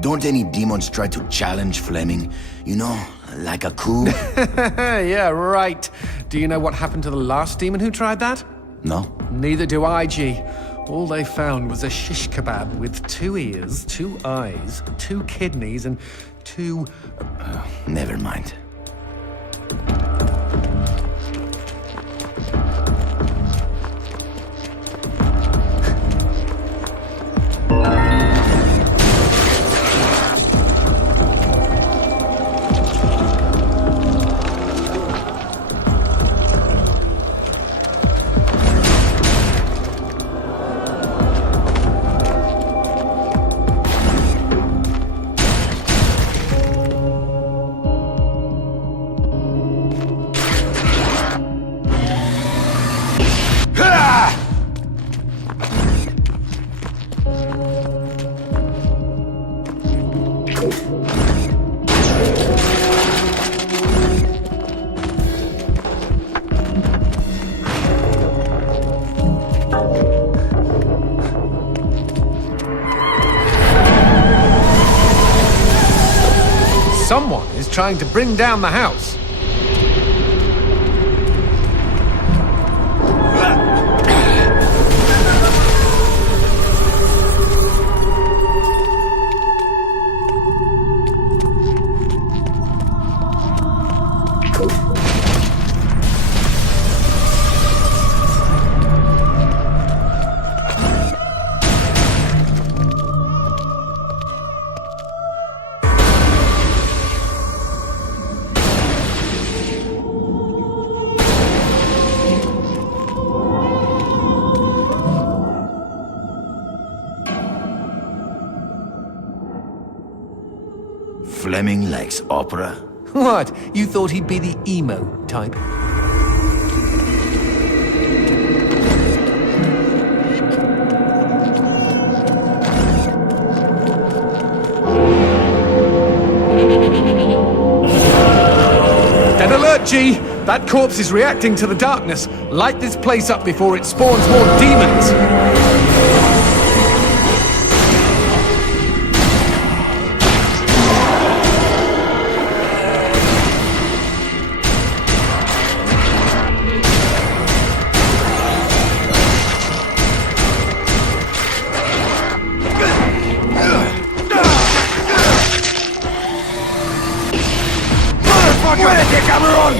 Don't any demons try to challenge Fleming? You know, like a coup? Yeah, right. Do you know what happened to the last demon who tried that? No? Neither do I, G. All they found was a shish kebab with 2 ears, 2 eyes, 2 kidneys, and 2... Never mind. Someone is trying to bring down the house. Fleming likes opera? What? You thought he'd be the emo type? Dead alert, G! That corpse is reacting to the darkness. Light this place up before it spawns more demons! ¡Muérete, cabrón!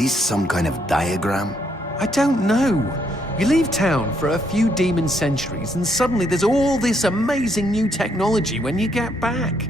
this some kind of diagram? I don't know. You leave town for a few demon centuries and suddenly there's all this amazing new technology when you get back.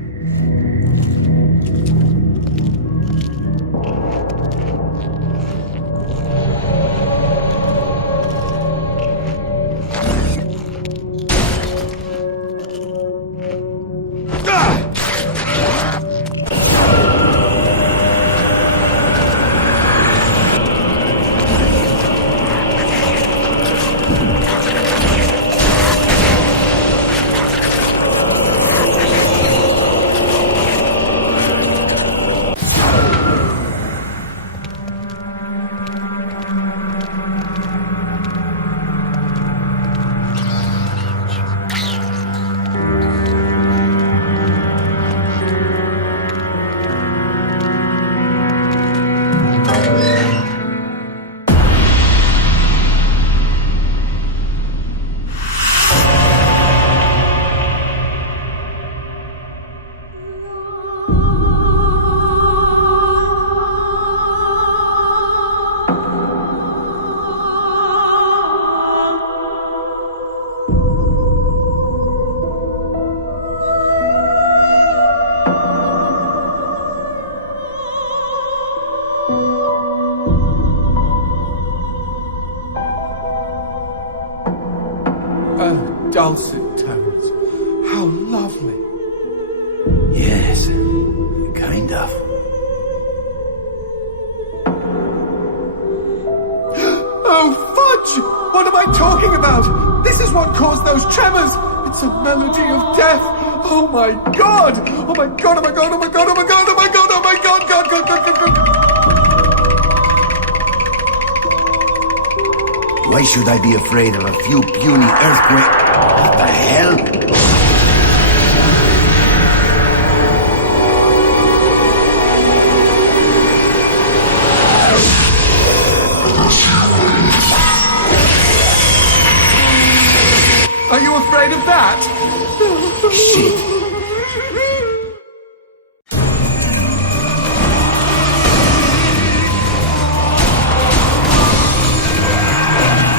Oh, dulcet tones. How lovely. Yes, kind of. Oh, fudge! What am I talking about? This is what caused those tremors! It's a melody of death! Oh my god! Oh my god, oh my god, oh my god, oh my god, oh my god, oh my god, god, god, god, god, god! Why should I be afraid of a few puny earthquakes? What the hell? Are you afraid of that? Shit.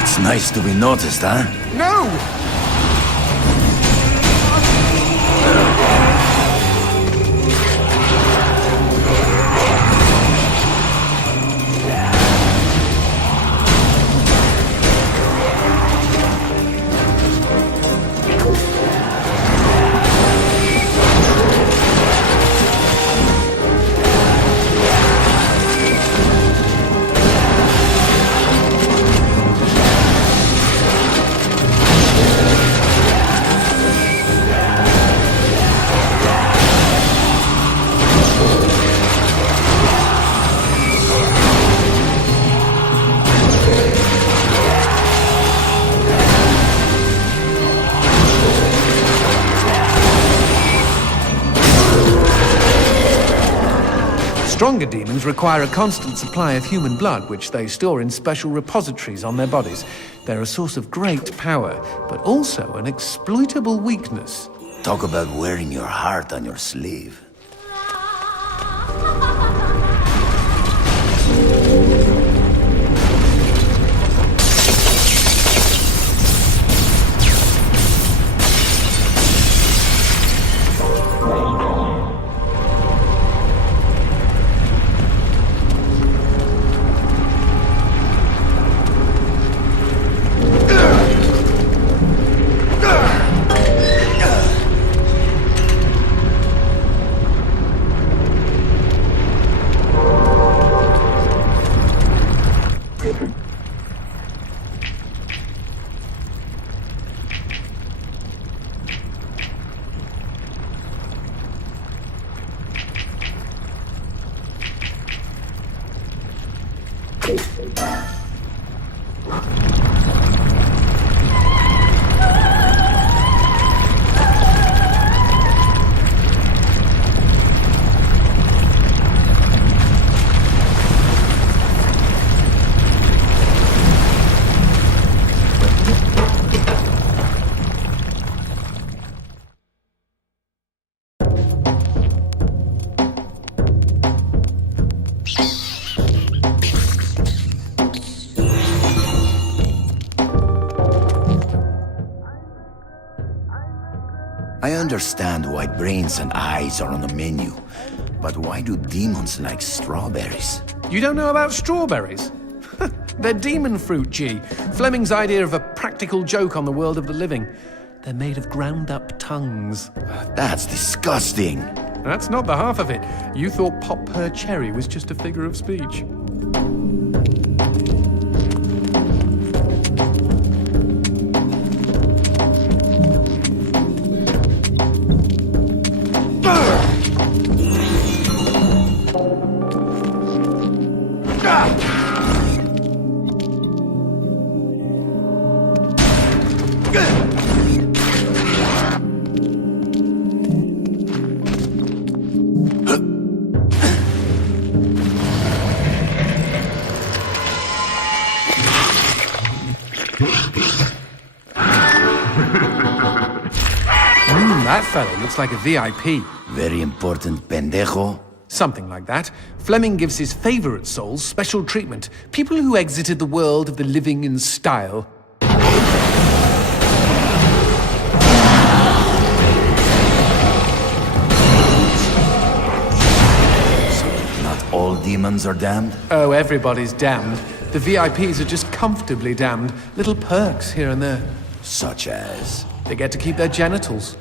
It's nice to be noticed, huh? No! Stronger demons require a constant supply of human blood, which they store in special repositories on their bodies. They're a source of great power, but also an exploitable weakness. Talk about wearing your heart on your sleeve. I understand why brains and eyes are on the menu, but why do demons like strawberries? You don't know about strawberries? They're demon fruit, G. Fleming's idea of a practical joke on the world of the living. They're made of ground-up tongues. That's disgusting. That's not the half of it. You thought Pop Per Cherry was just a figure of speech. That fellow looks like a VIP. Very important, pendejo. Something like that. Fleming gives his favorite souls special treatment. People who exited the world of the living in style. Not all demons are damned? Oh, everybody's damned. The VIPs are just comfortably damned. Little perks here and there. Such as? They get to keep their genitals.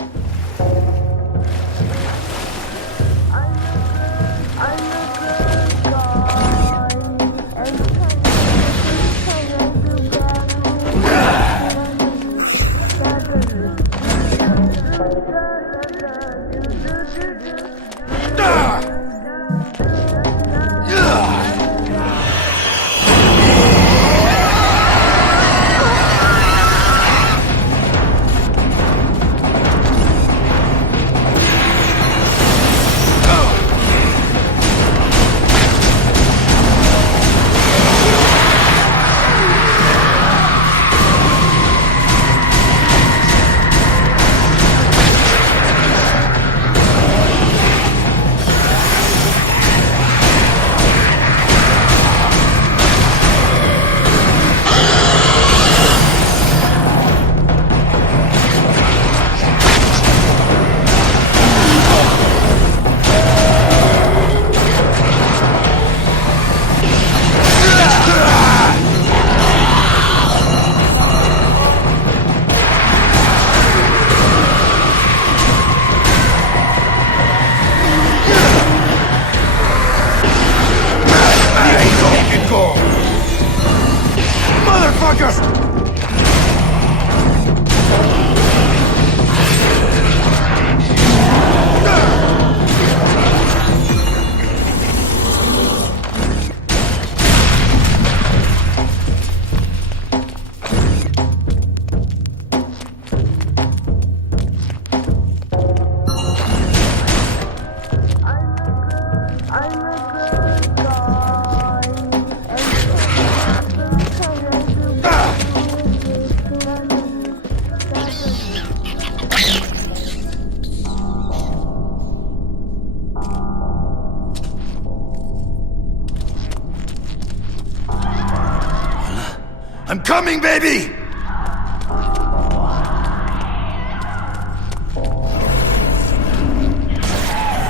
I'm coming, baby!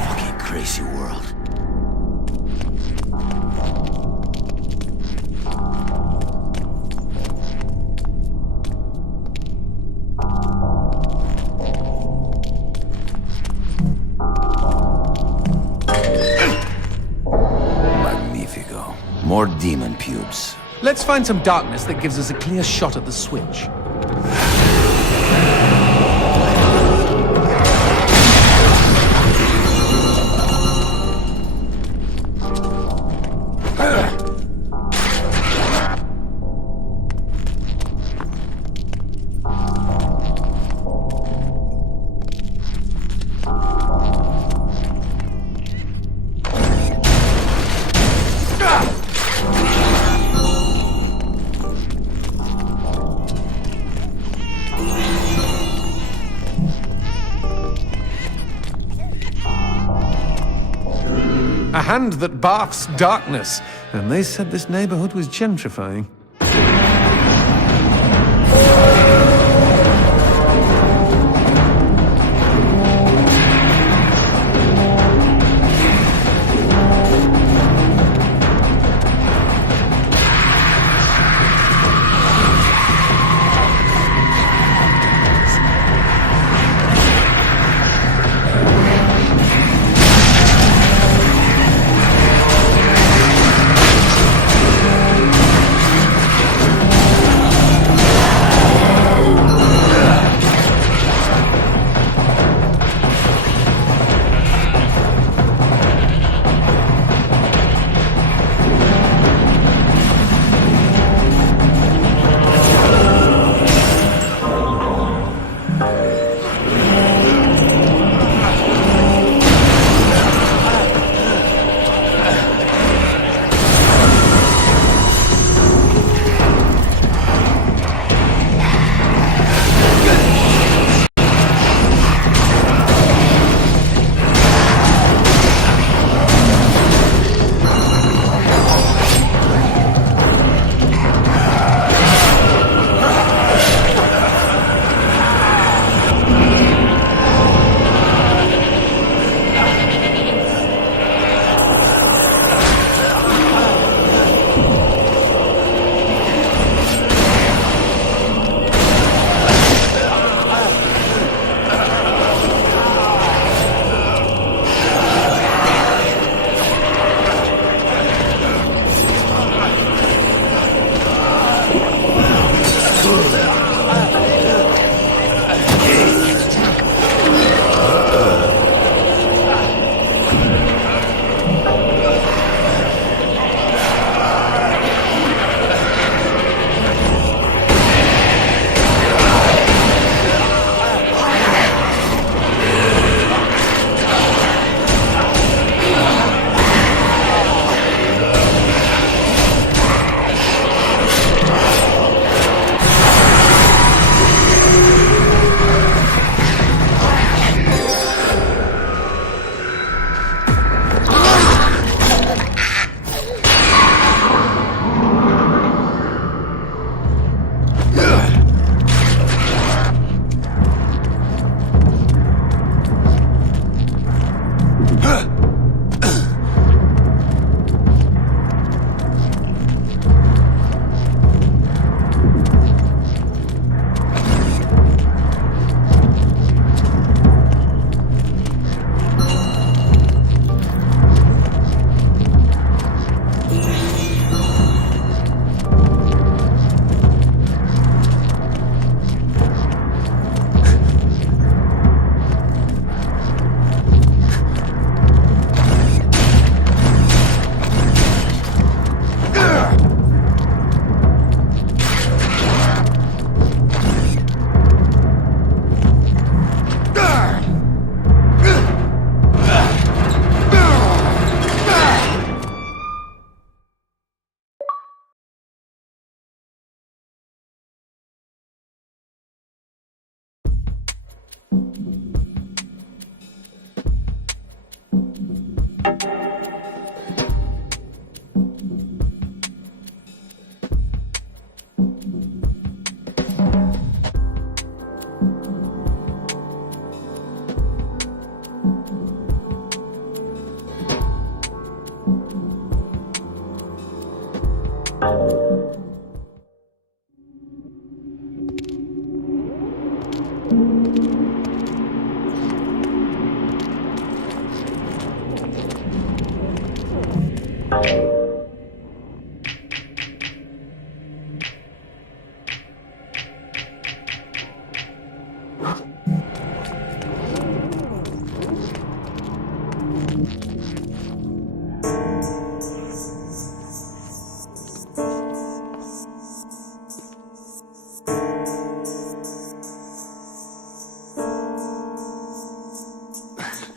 Fucking crazy world. Magnifico. More demon pubes. Let's find some darkness that gives us a clear shot at the switch. A hand that baths darkness. And they said this neighborhood was gentrifying.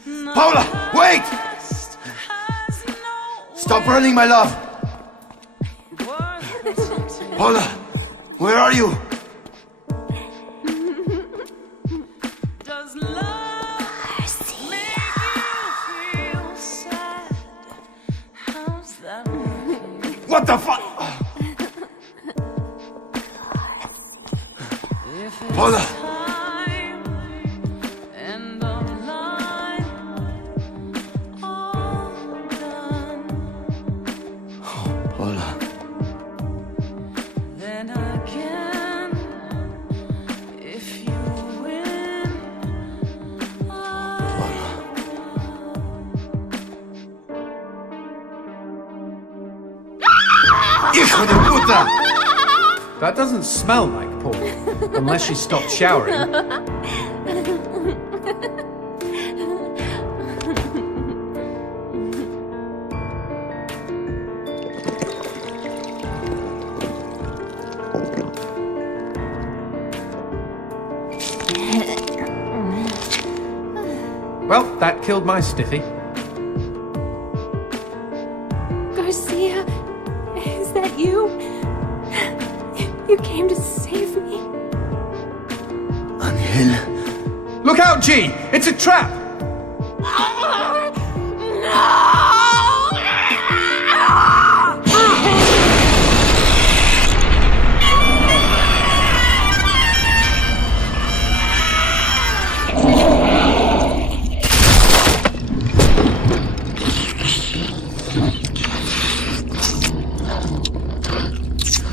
Paula, wait! Stop running, my love! Paula, where are you? What the fuck? Paula! Paula. Hijo de puta! That doesn't smell like Paul, unless she stopped showering. Well, that killed my stiffy. Garcia, is that you? You came to save me? Angel. Look out, G! It's a trap!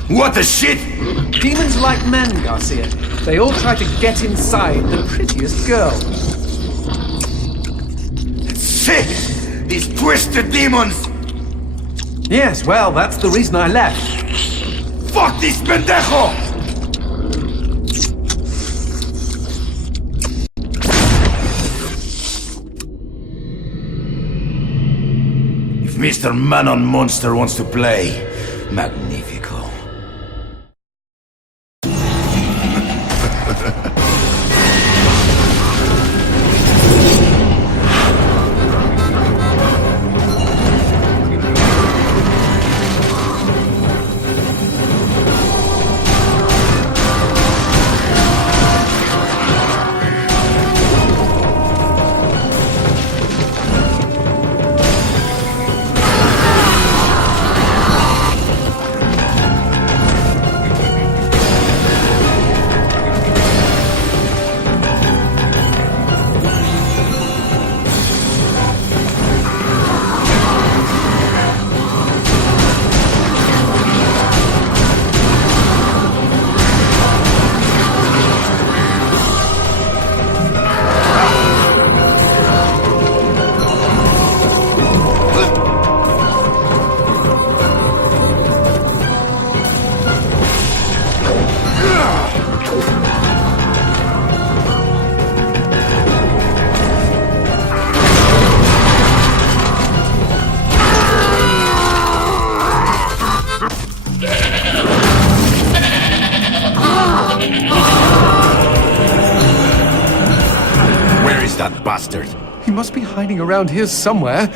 What the shit? Demons like men, Garcia. They all try to get inside the prettiest girl. Sick! These twisted demons! Yes, well, that's the reason I left. Fuck this pendejo! If Mr. Man-on Monster wants to play, magnifico. That bastard. He must be hiding around here somewhere.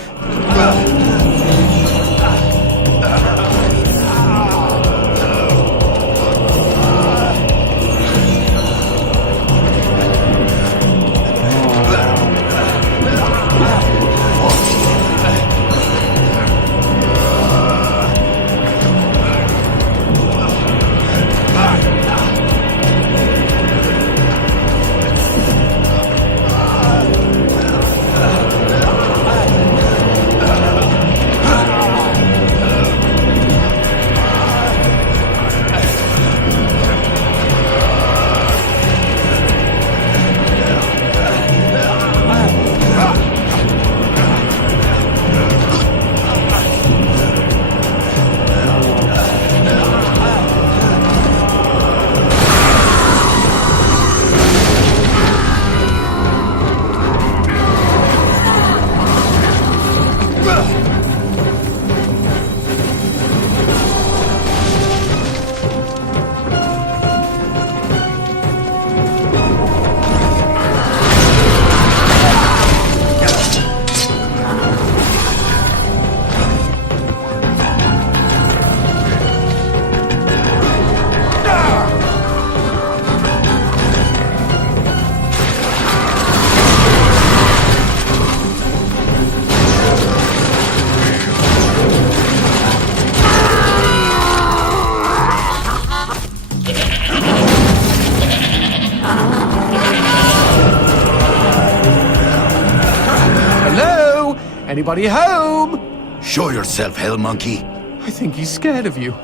Anybody home? Show yourself, Hell Monkey. I think he's scared of you.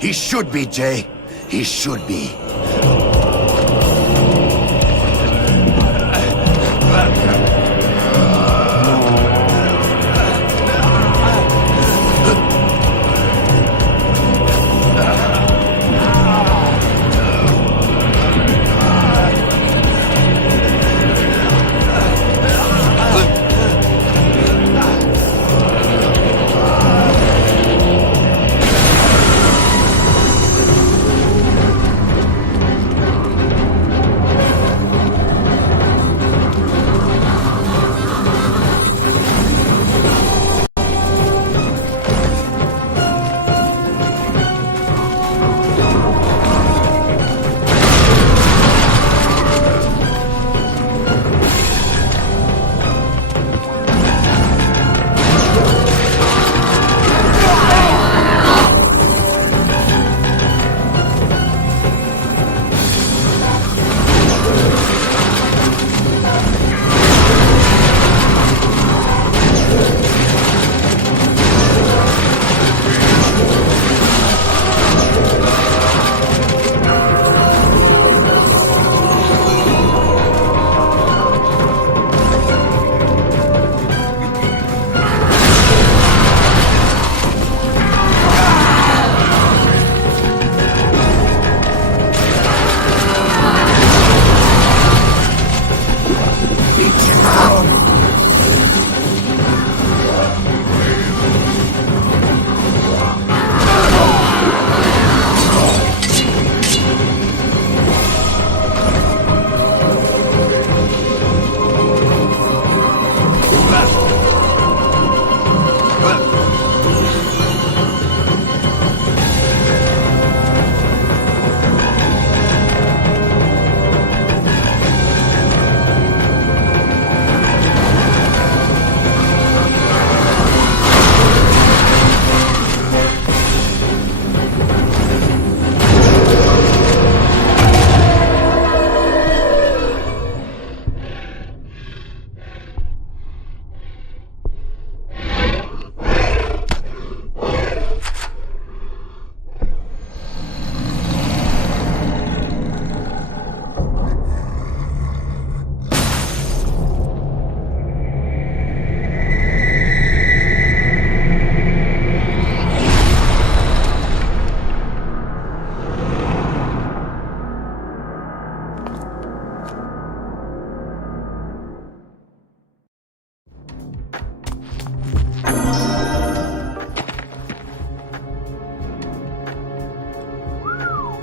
He should be, Jay. He should be.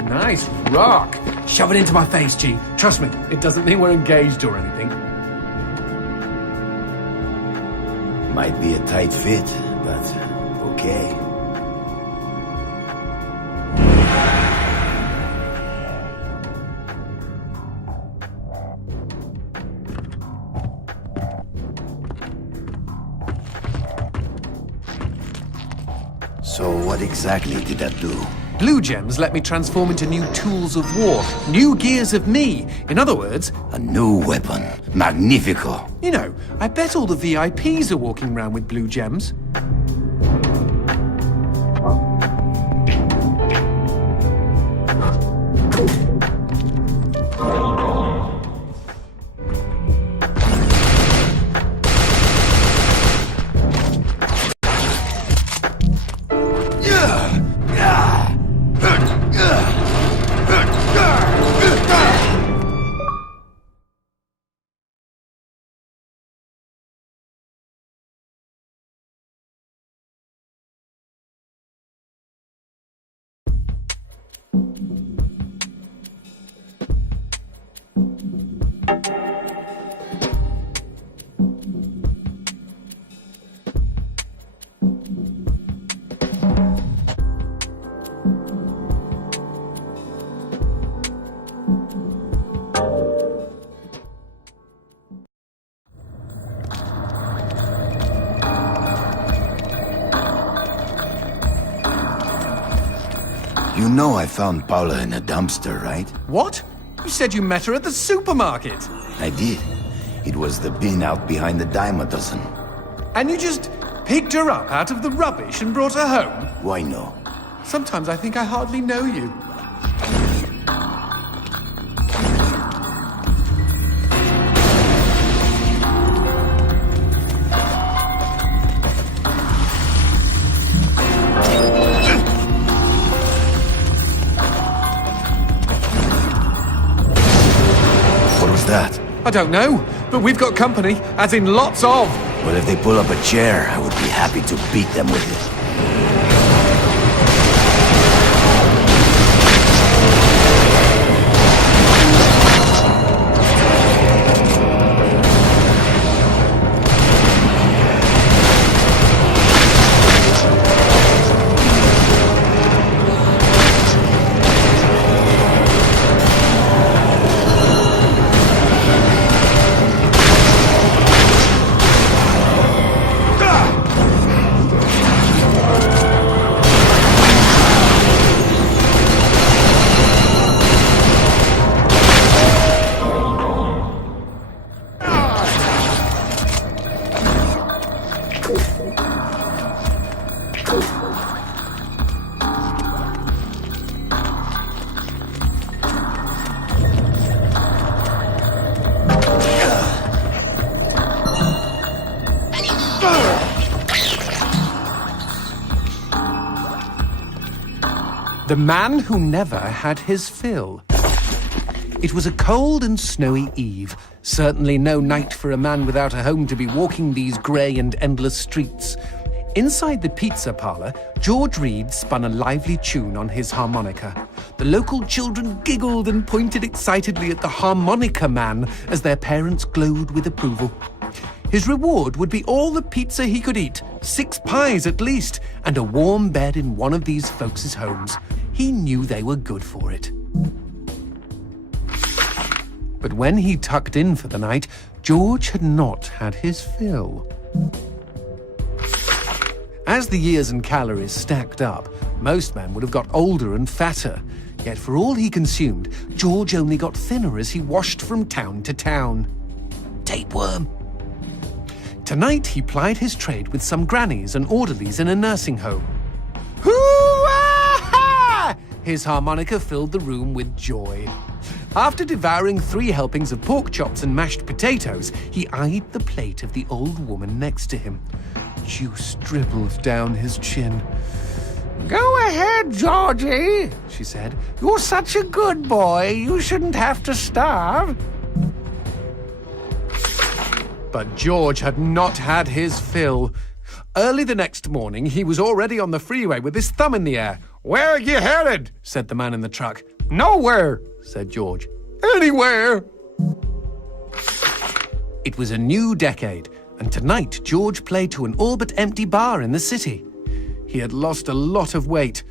Nice rock. Shove it into my face, G. Trust me, it doesn't mean we're engaged or anything. Might be a tight fit, but okay. So what exactly did that do? Blue gems let me transform into new tools of war, new gears of me. In other words, A new weapon. Magnifico. you know, I bet all the VIPs are walking around with blue gems. You know I found Paula in a dumpster, right? What? You said you met her at the supermarket. I did. It was the bin out behind the dime a dozen. And you just picked her up out of the rubbish and brought her home? Why no? Sometimes I think I hardly know you. What was that? I don't know, but we've got company, as in lots of. Well, if they pull up a chair, I would be happy to beat them with it. The man who never had his fill. It was a cold and snowy eve. Certainly no night for a man without a home to be walking these grey and endless streets. Inside the pizza parlour, George Reed spun a lively tune on his harmonica. The local children giggled and pointed excitedly at the harmonica man as their parents glowed with approval. His reward would be all the pizza he could eat, 6 pies at least, and a warm bed in one of these folks' homes. He knew they were good for it. But when he tucked in for the night, George had not had his fill. As the years and calories stacked up, most men would have got older and fatter. Yet for all he consumed, George only got thinner as he washed from town to town. Tapeworm. Tonight he plied his trade with some grannies and orderlies in a nursing home. Hoo-ah-ha! His harmonica filled the room with joy. After devouring 3 helpings of pork chops and mashed potatoes, he eyed the plate of the old woman next to him. Juice dribbled down his chin. "Go ahead, Georgie," she said. "You're such a good boy. You shouldn't have to starve." But George had not had his fill. Early the next morning, he was already on the freeway with his thumb in the air. "Where are you headed?" said the man in the truck. "Nowhere," said George. "Anywhere." It was a new decade, and tonight George played to an all but empty bar in the city. He had lost a lot of weight.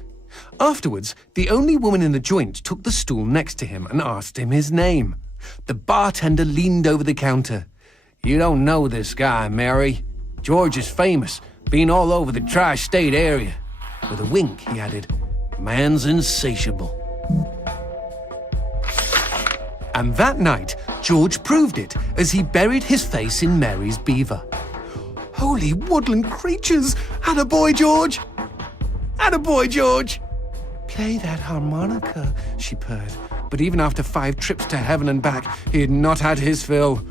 Afterwards, the only woman in the joint took the stool next to him and asked him his name. The bartender leaned over the counter. "You don't know this guy, Mary. George is famous, been all over the tri-state area." With a wink, he added, "Man's insatiable." And that night, George proved it as he buried his face in Mary's beaver. Holy woodland creatures! Attaboy, George! Attaboy, George! "Play that harmonica," she purred. But even after 5 trips to heaven and back, he had not had his fill.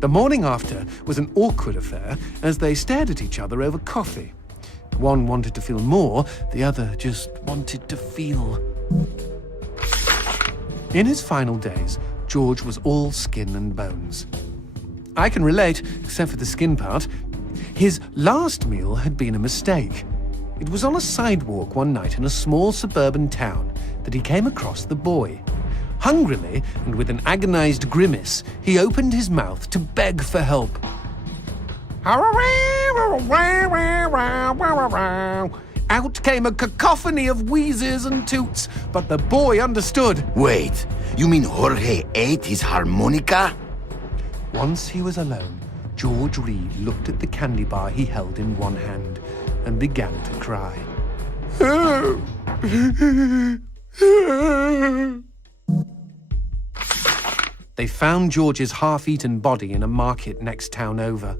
The morning after was an awkward affair as they stared at each other over coffee. One wanted to feel more, the other just wanted to feel. In his final days, George was all skin and bones. I can relate, except for the skin part. His last meal had been a mistake. It was on a sidewalk one night in a small suburban town that he came across the boy. Hungrily, and with an agonized grimace, he opened his mouth to beg for help. Out came a cacophony of wheezes and toots, but the boy understood. Wait, you mean Jorge ate his harmonica? Once he was alone, George Reed looked at the candy bar he held in one hand and began to cry. They found George's half-eaten body in a market next town over.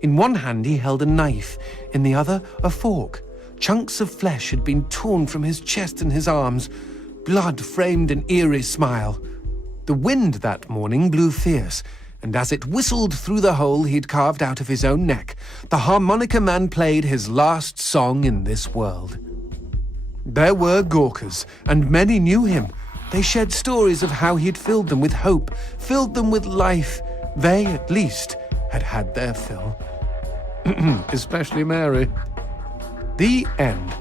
In one hand he held a knife, in the other a fork. Chunks of flesh had been torn from his chest and his arms. Blood framed an eerie smile. The wind that morning blew fierce, and as it whistled through the hole he'd carved out of his own neck, the harmonica man played his last song in this world. There were Gawkers, and many knew him. They shared stories of how he'd filled them with hope, filled them with life. They, at least, had had their fill. Especially Mary. The end.